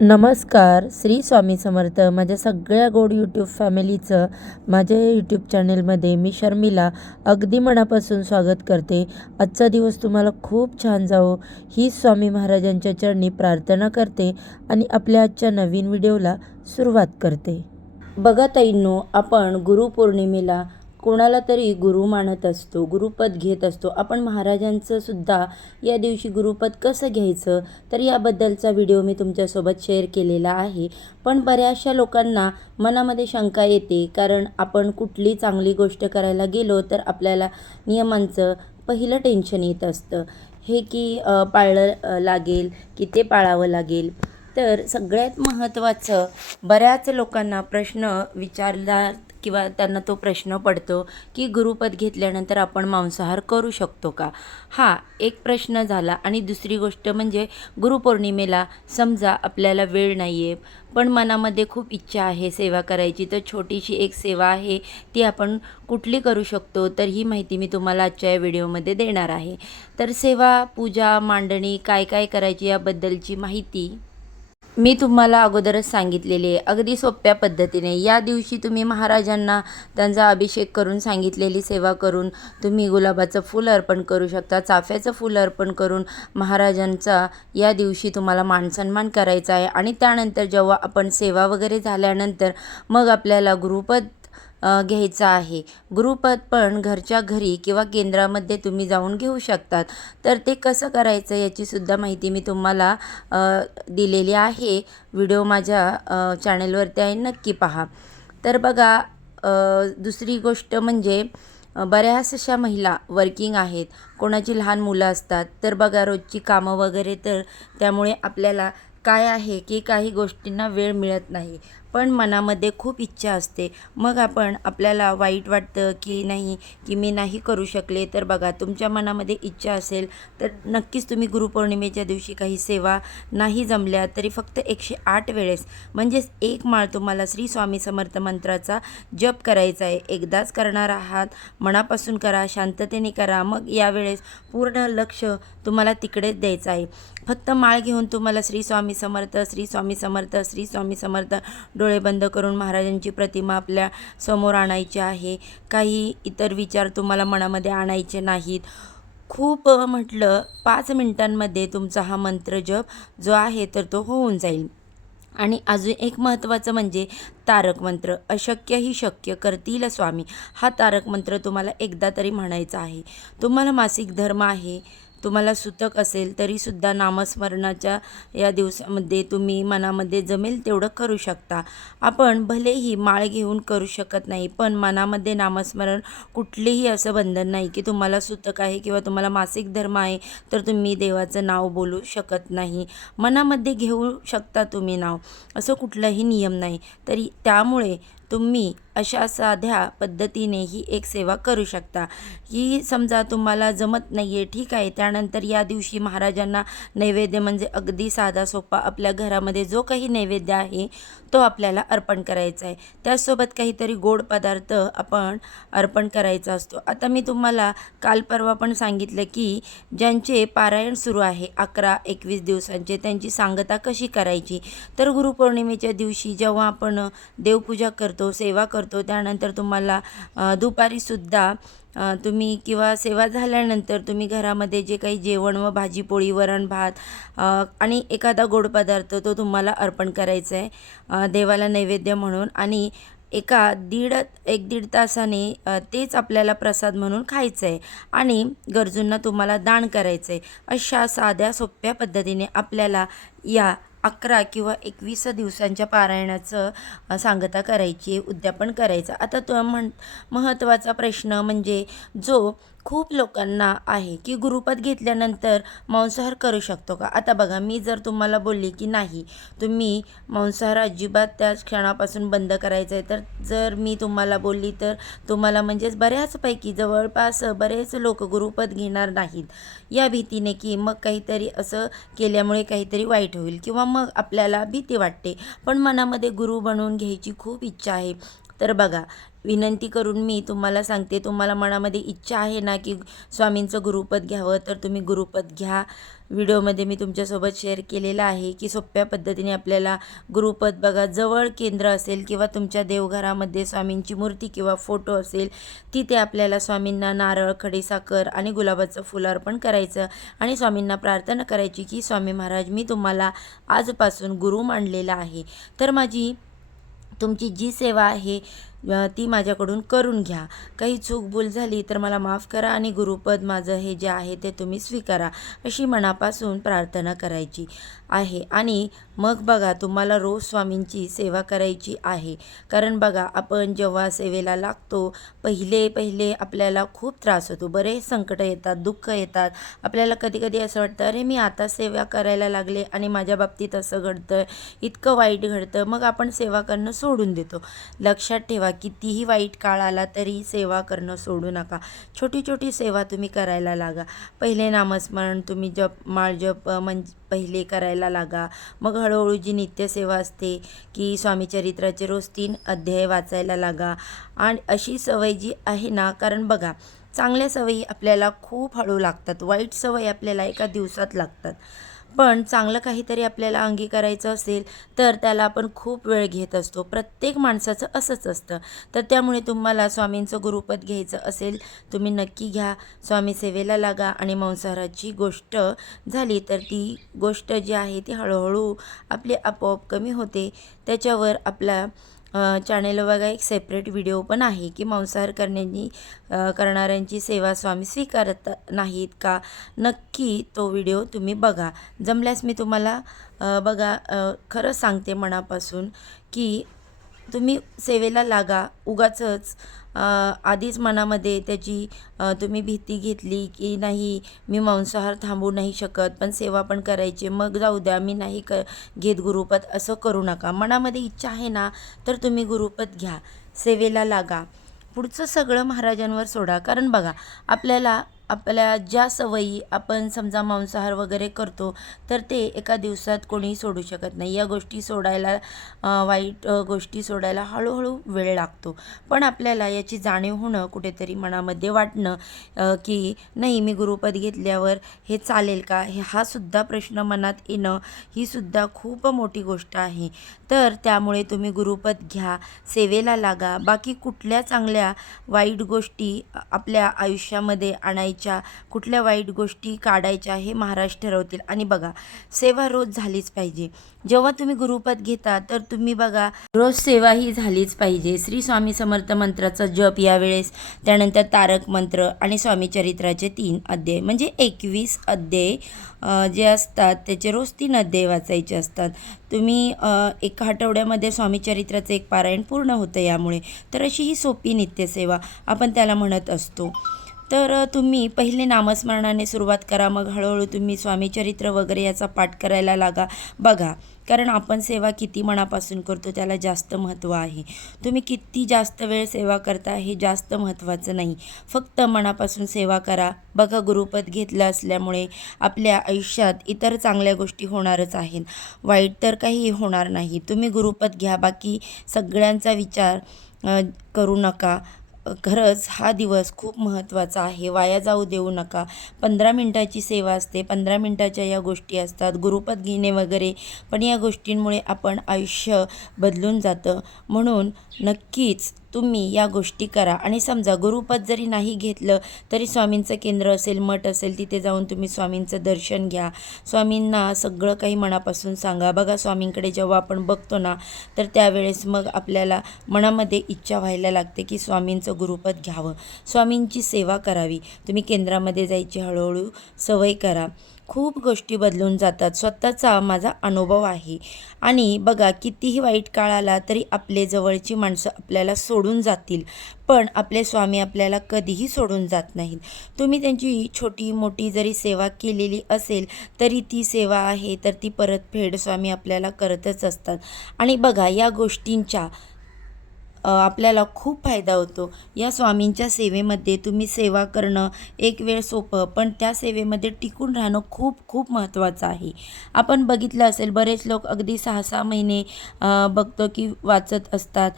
नमस्कार. श्री स्वामी समर्थ. माझ्या सगळ्या गोड यूट्यूब फॅमिलीचं माझ्या यूट्यूब चॅनलमध्ये मी शर्मिला अगदी मनापासून स्वागत करते. आजचा दिवस तुम्हाला खूप छान जावो ही स्वामी महाराजांच्या चरणी प्रार्थना करते आणि आपल्या आजच्या नवीन व्हिडिओला सुरुवात करते. बघा ताईंनो, आपण गुरुपौर्णिमेला कोणाला तरी गुरु मानत असतो, गुरुपद घेत असतो. आपण महाराजांचं सुद्धा या दिवशी गुरुपद कसं घ्यायचं तर याबद्दलचा व्हिडिओ मी तुमच्यासोबत शेअर केलेला आहे. पण बऱ्याचशा लोकांना मनामध्ये शंका येते, कारण आपण कुठली चांगली गोष्ट करायला गेलो तर आपल्याला नियमांचं पहिलं टेन्शन येत असतं, हे की पाळलं लागेल की ते पाळावं लागेल. तर सगळ्यात महत्त्वाचं, बऱ्याच लोकांना प्रश्न विचारला किंवा त्यांना तो प्रश्न पडतो की गुरुपद घेतल्यानंतर आपण मांसाहार करू शकतो का? हा एक प्रश्न झाला. आणि दुसरी गोष्ट म्हणजे गुरुपौर्णिमेला समजा आपल्याला वेळ नाही आहे, पण मनामध्ये खूप इच्छा आहे सेवा करायची, तर छोटीशी एक सेवा आहे, ती आपण कुठली करू शकतो तर ही माहिती मी तुम्हाला आजच्या या व्हिडिओमध्ये देणार आहे. तर सेवा, पूजा, मांडणी काय काय करायची याबद्दलची माहिती मी तुम्हाला अगोदरच सांगितलेली आहे, अगदी सोप्या पद्धतीने. या दिवशी तुम्ही महाराजांना त्यांचा अभिषेक करून, सांगितलेली सेवा करून तुम्ही गुलाबाचं फूल अर्पण करू शकता, चाफ्याचं फूल अर्पण करून महाराजांचा या दिवशी तुम्हाला मानसन्मान करायचा आहे. आणि त्यानंतर जेव्हा आपण सेवा वगैरे झाल्यानंतर मग आपल्याला गुरुपद घ्यायचं आहे. गुरुपद पण घरच्या घरी किंवा केंद्रामध्ये तुम्ही जाऊन घेऊ शकतात. तर ते कसं करायचं याचीसुद्धा माहिती मी तुम्हाला दिलेली आहे. व्हिडिओ माझ्या चॅनलवरती आहे, नक्की पहा. तर बघा, दुसरी गोष्ट म्हणजे बऱ्याचशा महिला वर्किंग आहेत, कोणाची लहान मुलं असतात, तर बघा रोजची कामं वगैरे, तर त्यामुळे आपल्याला काय आहे की काही गोष्टींना वेळ मिळत नाही, पण मनामध्ये खूप इच्छा असते. मग आपल्याला वाईट वाटतं की नाही, की मी नाही करू शकले. तर बघा, तुमच्या मनामध्ये इच्छा असेल तर नक्कीच तुम्ही गुरुपौर्णिमेच्या दिवशी काही सेवा नाही जमल्या तरी फक्त 108 वेळेस, म्हणजेच एक माळ तुम्हाला श्री स्वामी समर्थ मंत्राचा जप करायचा आहे. एकदाच करणार आहात, मनापासून करा, शांततेने करा. मग यावेळेस पूर्ण लक्ष तुम्हाला तिकडेच द्यायचं आहे. फक्त माळ घेऊन तुम्हाला श्री स्वामी समर्थ, श्री स्वामी समर्थ, श्री स्वामी समर्थ डोळे बंद करून महाराजांची प्रतिमा आपल्या समोर आणायची आहे. काही इतर विचार तुम्हाला मनामध्ये आणायचे नाहीत. खूप म्हटलं 5 मिनिटांमध्ये तुमचा हा मंत्र जप जो आहे तर तो होऊन जाईल. आणि अजून एक महत्त्वाचं म्हणजे तारक मंत्र, अशक्य ही शक्य करतील स्वामी. हा तारक मंत्र तुम्हाला एकदा तरी म्हणायचा आहे. तुम्हाला मासिक धर्म आहे, तुम्हाला सुतक असेल तरीसुद्धा नामस्मरणाच्या या दिवसामध्ये तुम्ही मनामध्ये जमेल तेवढं करू शकता. आपण भलेही माळ घेऊन करू शकत नाही, पण मनामध्ये नामस्मरण, कुठलेही असं बंधन नाही की तुम्हाला सुतक आहे किंवा तुम्हाला मासिक धर्म आहे तर तुम्ही देवाचं नाव बोलू शकत नाही. मनामध्ये घेऊ शकता तुम्ही नाव, असं कुठलाही नियम नाही. तरी त्यामुळे तुम्ही अशा साध्या पद्धतीने ही एक सेवा करू शकता. ही समजा तुम्हाला जमत नाही आहे, ठीक आहे. त्यानंतर या दिवशी महाराजांना नैवेद्य म्हणजे अगदी साधा सोपा आपल्या घरामध्ये जो काही नैवेद्य आहे तो आपल्याला अर्पण करायचा आहे. त्याचसोबत काहीतरी गोड पदार्थ आपण अर्पण करायचा असतो. आता मी तुम्हाला काल परवा पण सांगितलं की ज्यांचे पारायण सुरू आहे 11-21 दिवसांचे, त्यांची सांगता कशी करायची. तर गुरुपौर्णिमेच्या दिवशी जेव्हा आपण देवपूजा करतो, सेवा करतो, त्यानंतर तुम्हाला दुपारीसुद्धा तुम्ही किंवा सेवा झाल्यानंतर तुम्ही घरामध्ये जे काही जेवण व भाजी पोळी, वरण भात आणि एखादा गोड पदार्थ तो तुम्हाला अर्पण करायचा आहे देवाला नैवेद्य म्हणून. आणि एक दीड तासाने तेच आपल्याला प्रसाद म्हणून खायचं आहे आणि गरजूंना तुम्हाला दान करायचं आहे. अशा साध्या सोप्या पद्धतीने आपल्याला या 11 किंवा 21 दिवसांच्या पारायणाचं सांगता करायची, उद्यापन करायचं. आता तो महत्त्वाचा प्रश्न म्हणजे जो खूप लोकांना आहे की गुरुपद घेतल्यानंतर मांसाहार करू शकतो का? आता बघा, मी जर तुम्हाला बोलली की नाही, तुम्ही मांसाहार अजिबात त्याच क्षणापासून बंद करायचं आहे, तर जर मी तुम्हाला बोलली तर तुम्हाला म्हणजेच बऱ्याचपैकी जवळपास बरेच लोक गुरुपद घेणार नाहीत, या भीतीने की मग काहीतरी असं केल्यामुळे काहीतरी वाईट होईल किंवा मग आपल्याला भीती वाटते. पण मनामध्ये गुरु बनवून घ्यायची खूप इच्छा आहे. तर बघा, विनंती करून मी तुम्हाला सांगते, तुम्हाला मनामध्ये इच्छा आहे ना की स्वामींचं गुरुपद घ्यावं, तर तुम्ही गुरुपद घ्या. व्हिडिओमध्ये मी तुमच्यासोबत शेअर केलेलं आहे की सोप्या पद्धतीने आपल्याला गुरुपद, बघा जवळ केंद्र असेल किंवा तुमच्या देवघरामध्ये स्वामींची मूर्ती किंवा फोटो असेल, तिथे आपल्याला स्वामींना नारळ, खडीसाखर आणि गुलाबाचं फुल अर्पण करायचं आणि स्वामींना प्रार्थना करायची की स्वामी महाराज, मी तुम्हाला आजपासून गुरु मानलेला आहे, तर माझी तुमची जी सेवा आहे ती माझ्याकडून करून घ्या. काही चूकभूल झाली तर मला माफ करा आणि गुरुपद माझं हे जे आहे ते तुम्ही स्वीकारा, अशी मनापासून प्रार्थना करायची आहे. आणि मग बघा, तुम्हाला रोज स्वामींची सेवा करायची आहे. कारण बघा, आपण जेव्हा सेवेला लागतो, पहिले आपल्याला खूप त्रास होतो, बरेच संकट येतात, दुःख येतात. आपल्याला कधी असं वाटतं, अरे मी आता सेवा करायला लागले आणि माझ्या बाबतीत असं घडतं, इतकं वाईट घडतं, मग आपण सेवा करणं सोडून देतो. लक्षात ठेवा, कितीही वाईट काळ आला तरी सेवा करणं सोडू नका. छोटी सेवा तुम्ही करायला लागा. पहिले नामस्मरण तुम्ही माळ जप पहिले करायला लागा. मग हळूहळू जी नित्यसेवा असते की स्वामी चरित्राचे रोज 3 अध्याय वाचायला लागा. आणि अशी सवय जी आहे ना, कारण बघा, चांगल्या सवयी आपल्याला खूप हळू लागतात, वाईट सवयी आपल्याला एका दिवसात लागतात. पण चांगलं काहीतरी आपल्याला अंगीकारायचं असेल तर त्याला आपण खूप वेळ घेत असतो. प्रत्येक माणसाचं असंच असतं. तर त्यामुळे तुम्हाला स्वामींचं गुरुपद घ्यायचं असेल, तुम्ही नक्की घ्या. स्वामी सेवेला लागा आणि मांसाहाराची गोष्ट झाली तर ती गोष्ट जी आहे ती हळूहळू आपली आपोआप कमी होते. त्याच्यावर आपला चॅनेल बघा, एक सेपरेट व्हिडिओ पण आहे की मांसाहार करणाऱ्यांची सेवा स्वामी स्वीकारत नाहीत का. नक्की तो व्हिडिओ तुम्ही बघा. जमल्यास मी तुम्हाला बघा, खरं सांगते मनापासून की तुम्ही सेवेला लागा. उगाचच आधीच मनामध्ये त्याची तुम्ही भीती घेतली की नाही, मी मांसाहार थांबू नाही शकत पण सेवा पण करायची, मग जाऊ द्या, मी नाही घेत गुरुपद, असं करू नका. मनामध्ये इच्छा आहे ना, तर तुम्ही गुरुपद घ्या, सेवेला लागा. पुढचं सगळं महाराजांवर सोडा. कारण बघा, आपल्या ज्या सवयी आपण समजा मांसाहार वगैरे करतो, तर ते एका दिवसात कोणीही सोडू शकत नाही. या गोष्टी सोडायला, वाईट गोष्टी सोडायला हळूहळू वेळ लागतो. पण आपल्याला याची जाणीव होणं, कुठेतरी मनामध्ये वाटणं की नाही, मी गुरुपद घेतल्यावर हे चालेल का, हा सुद्धा प्रश्न मनात येणं, ही सुद्धा खूप मोठी गोष्ट आहे. तर त्यामुळे तुम्ही गुरुपद घ्या, सेवेला लागा. बाकी कुठल्या चांगल्या वाईट गोष्टी आपल्या आयुष्यामध्ये आणायच्या, कुठल्या वाईट गोष्टी काढायच्या, हे महाराज ठरवतील. आणि बघा, सेवा रोज झालीच पाहिजे. जेव्हा तुम्ही गुरुपद घेता तर तुम्ही बघा, रोज सेवा ही झालीच पाहिजे. श्री स्वामी समर्थ मंत्राचा जप यावेळेस, त्यानंतर तारक मंत्र आणि स्वामी चरित्राचे 3 अध्याय म्हणजे 21 अध्याय जे असतात त्याचे रोज 3 अध्याय वाचायचे असतात. तुम्ही एका आठवड्यामध्ये स्वामी चरित्राचं एक पारायण पूर्ण होतं यामुळे. तर अशी ही सोपी नित्यसेवा आपण त्याला म्हणत असतो. तर तुम्ही पहिले नामस्मरणाने सुरुवात करा, मग हळूहळू तुम्ही स्वामी चरित्र वगैरे याचा पाठ करायला लागा. बघा, कारण आपण सेवा किती मनापासून करतो त्याला जास्त महत्त्व आहे. तुम्ही किती जास्त वेळ सेवा करता हे जास्त महत्त्वाचं नाही, फक्त मनापासून सेवा करा. बघा, गुरुपद घेतलं असल्यामुळे आपल्या आयुष्यात इतर चांगल्या गोष्टी होणारच आहेत, वाईट तर काही होणार नाही. तुम्ही गुरुपद घ्या, बाकी सगळ्यांचा विचार करू नका. खरंच हा दिवस खूप महत्त्वाचा आहे, वाया जाऊ देऊ नका. 15 मिनटाची सेवा असते, 15 मिनटाच्या या गोष्टी असतात, गुरुपद घेणे वगैरे, पण या गोष्टींमुळे आपण आयुष्य बदलून जातं. म्हणून नक्कीच तुम्ही या गोष्टी करा. आणि समजा गुरुपद जरी नाही घेतलं तरी स्वामींचं केंद्र असेल, मठ असेल, तिथे जाऊन तुम्ही स्वामींचं दर्शन घ्या. स्वामींना सगळं काही मनापासून सांगा. बघा, स्वामींकडे जेव्हा आपण बघतो ना, तर त्यावेळेस मग आपल्याला मनामध्ये इच्छा व्हायला लागते की स्वामींचं गुरुपद घ्यावं, स्वामींची सेवा करावी. तुम्ही केंद्रामध्ये जायची हळूहळू सवय करा. खूप गोष्टी बदलून जातात, स्वतःचा माझा अनुभव आहे. आणि बघा, कितीही वाईट काळ आला तरी आपले जवळची माणसं आपल्याला सोडून जातील, पण आपले स्वामी आपल्याला कधीही सोडून जात नाहीत. तुम्ही त्यांची छोटी मोठी जरी सेवा केलेली असेल तरी ती सेवा आहे तर ती परतफेड स्वामी आपल्याला करतच असतात. आणि बघा, या गोष्टींच्या आपल्याला खूप फायदा होतो. या स्वामींच्या सेवेमध्ये तुम्ही सेवा करणं एक वेळ सोपं, पण त्या सेवेमध्ये टिकून राहणं खूप खूप महत्त्वाचं आहे. आपण बघितलं असेल बरेच लोक अगदी 6-6 महिने बघतो की वाचत असतात,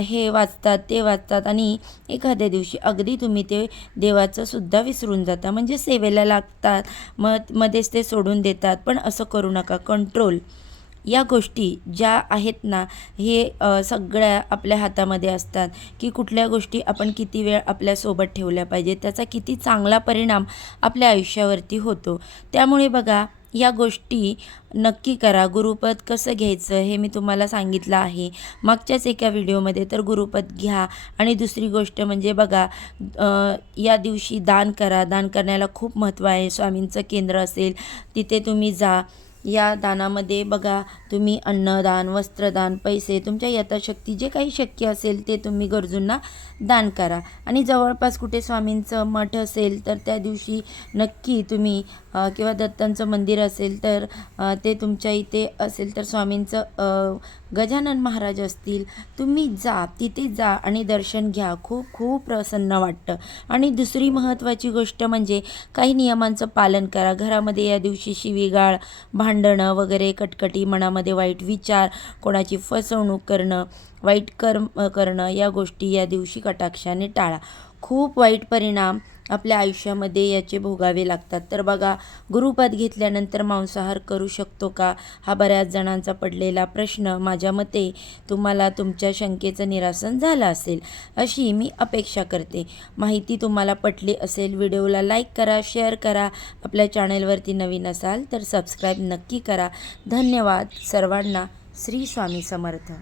हे वाचतात ते वाचतात आणि एखाद्या दिवशी अगदी तुम्ही ते देवाचं सुद्धा विसरून जाता, म्हणजे सेवेला लागतात मग मध्येच ते सोडून देतात. पण असं करू नका. कंट्रोल या गोष्टी ज्या आहेत ना, हे सगळ्या आपल्या हातामध्ये असतात की कुठल्या गोष्टी आपण किती वेळ आपल्यासोबत ठेवल्या पाहिजेत, त्याचा किती चांगला परिणाम आपल्या आयुष्यावरती होतो. त्यामुळे बघा, या गोष्टी नक्की करा. गुरुपद कसं घ्यायचं हे मी तुम्हाला सांगितलं आहे मागच्याच एका व्हिडिओमध्ये. तर गुरुपद घ्या. आणि दुसरी गोष्ट म्हणजे बघा, या दिवशी दान करा. दान करण्याला खूप महत्त्व आहे. स्वामींचं केंद्र असेल तिथे तुम्ही जा. या दानामध्ये बघा, तुम्ही अन्नदान, वस्त्रदान, पैसे, तुमच्या यथाशक्ती जे काही शक्य असेल ते तुम्ही गरजूंना दान करा. आणि जवळपास कुठे स्वामींचं मठ असेल तर त्या दिवशी नक्की तुम्ही किंवा दत्तांचं मंदिर असेल तर ते तुमच्या इथे असेल तर स्वामींचं गजानन महाराज असतील, तुम्ही जा, तिथे जा आणि दर्शन घ्या. खूप खूप प्रसन्न वाटतं. आणि दुसरी महत्त्वाची गोष्ट म्हणजे काही नियमांचं पालन करा. घरामध्ये या दिवशी शिवीगाळ, भांडणं वगैरे, कटकटी, मनामध्ये वाईट विचार, कोणाची फसवणूक करणं, वाईट कर्म करणं, या गोष्टी या दिवशी कटाक्षाने टाळा. खूप वाईट परिणाम आपल्या आयुष्यामध्ये याचे भोगावे लागतात. तर बघा, गुरुपद घेतल्यानंतर मांसाहार करू शकतो का, हा बऱ्याच जणांचा पडलेला प्रश्न. माझ्या मते तुम्हाला तुमच्या शंकेचं निरासन झालं असेल अशी मी अपेक्षा करते. माहिती तुम्हाला पटली असेल, व्हिडिओला लाईक करा, शेअर करा. आपल्या चॅनलवरती नवीन असाल तर सबस्क्राईब नक्की करा. धन्यवाद सर्वांना. श्री स्वामी समर्थ.